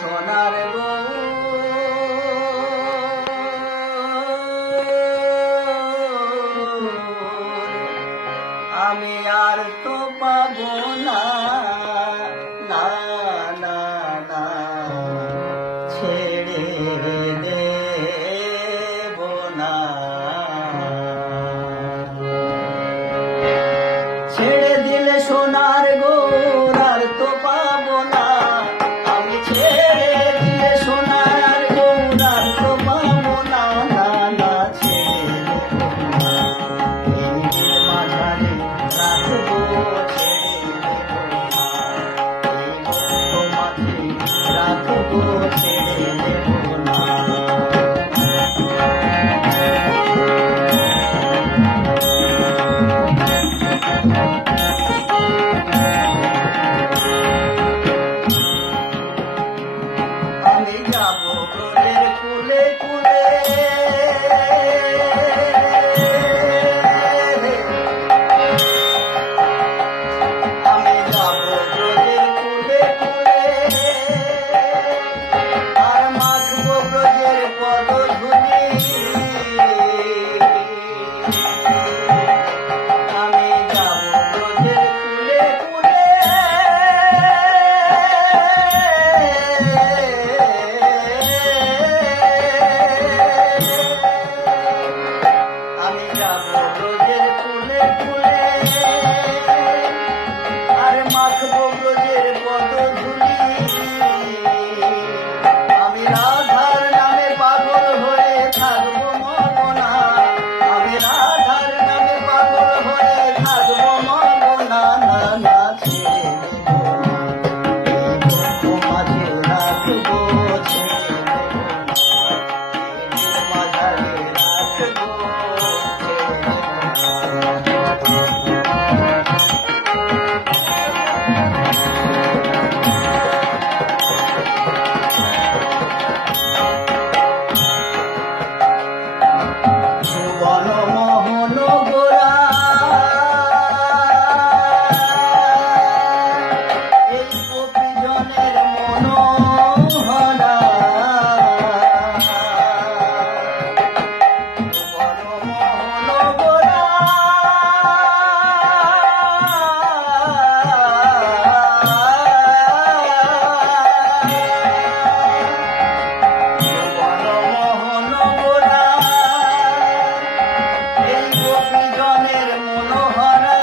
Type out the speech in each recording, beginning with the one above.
সোনার গো আমি আর তো পাবো না, না না না ছেড়ে দেব না, ছেড়ে দিলে সোনার গো আর তো পাবো না, আমি ছেড়ে দিলে সোনার গো আর তো পাবো না, না না ছেড়ে দেব না, এই মাঝারে রাখবো ছেড়ে দেব না, এই মাঝে রাখবো ছেড়ে দেব না। আমি যাব ব্রজের কুলে কুলে, আমি যাব ব্রজের কুলে কুলে, আর মাখবো ব্রজের পদধূলি, আমি যাব ব্রজের কুলে কুলে, আমি যাব ব্রজের কুলে কুলে, আর মাখবো ব্রজের পদধূলি, আমি রাধার নামে পাগল হয়ে থাকবো মগনা, আমি রাধার নামে পাগল হয়ে থাকবো মগনা, না না ছেড়ে দেব না, এই মাঝে রাখবো ছেড়ে দেব না, এই মাঝারে রাখবো ছেড়ে দেব না। ভুবন মোহন গোরা এই গোপীজনের মনোহরা, ভুবন মোহন গোরা ভুবন মোহন গোরা এই গোপীজনের মনোহরা,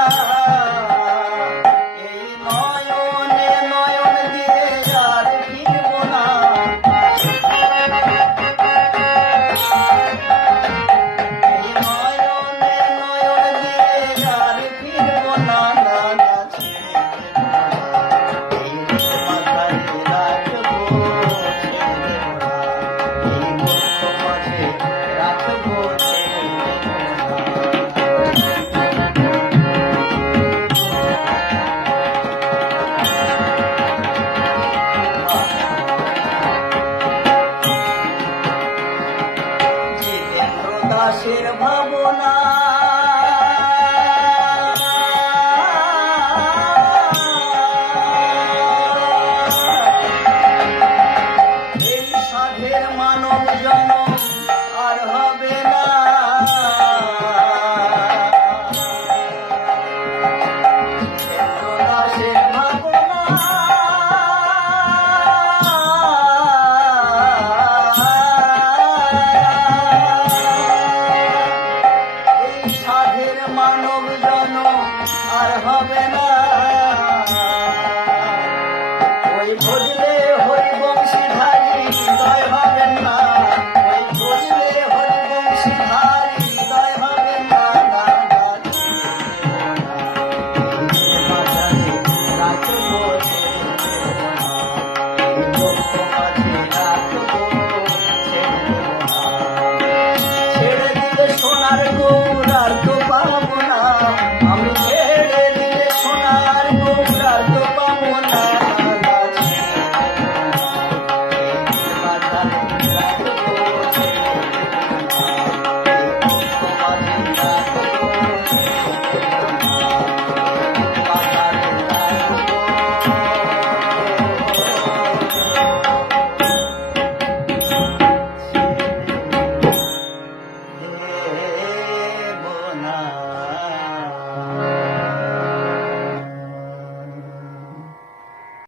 এই নয়নে নয়ন দিয়ে আর ফিরব না, এই নয়নে নয়ন দিয়ে আর ফিরব না, না না ছেড়ে দেব না, এই মাথায় রাখবো ছেড়ে দেব না, এই মুখ মাঝে রাখবো ছেড়ে দেব না। জিতেন্দ্র দাসের ভাবনা, এই সাধের মানব জনম আর হবে না, জিতেন্দ্র দাসের ভাবনা, এই সাধের মানব জনম আর হবে না, ওই ভজলে হরি বংশীধারী হৃদয় হবেন না, ওই ভজলে হরি বংশীধারী হৃদয় হবেন না, না না ছেড়ে দেব না, এই মাঝারে রাখবো ছেড়ে দেব না, এই লক্ষ মাঝে রাখবো ছেড়ে দেব না, ছেড়ে দিলে সোনার গৌর আর তো পাবো না, আমি ছেড়ে দিলে সোনার গৌর আর তো পাবো না, না ছেড়ে দেব না। ভেঙে